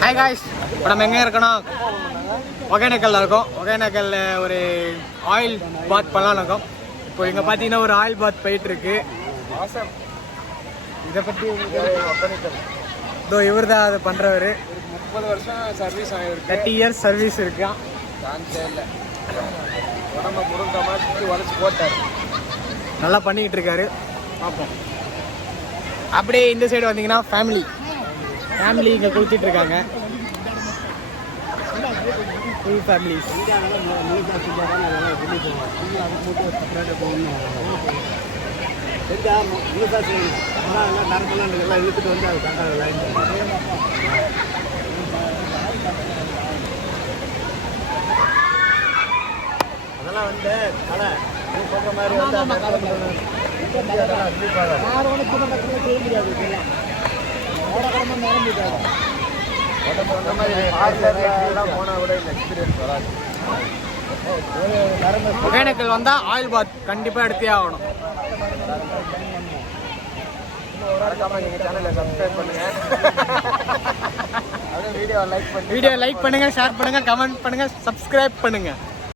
Hi guys, இப்போ நம்ம எங்கே இருக்கோம்? ஒகேனக்கல்ல இருக்கோம். ஒகேனக்கல்ல ஒரு ஆயில் பாத் பண்ணலான்னு இருக்கோம். இப்போ இங்கே பார்த்தீங்கன்னா ஒரு ஆயில் பாத் போயிட்டு இருக்கு. இதை பற்றி இதோ இவர் தான் அதை பண்ணுறவர். 30 வருஷம் சர்வீஸ் ஆகிருக்கு. 30 இயர்ஸ் சர்வீஸ் இருக்கான். சான்ஸே இல்லை. உடம்ப முருங்க மாதிரி உடச்சி போட்டார். நல்லா பண்ணிக்கிட்டு இருக்காரு. பார்ப்போம். அப்படியே இந்த சைடு வந்தீங்கன்னா ஃபேமிலி இங்கே குளிச்சிட்டு இருக்காங்க. Full families. இழுத்துட்டு வந்து அது கரெக்டாக அதெல்லாம் வந்து கடை சொல்ற மாதிரி ஒகேனக்கல் வந்தால் ஆயில் பாத் கண்டிப்பாக எடுத்தே ஆகணும். எங்கள் சேனலை சப்ஸ்கிரைப் பண்ணுங்கள். வீடியோ லைக் ஷேர் பண்ணுங்க, கமெண்ட் பண்ணுங்க, சப்ஸ்கிரைப் பண்ணுங்க.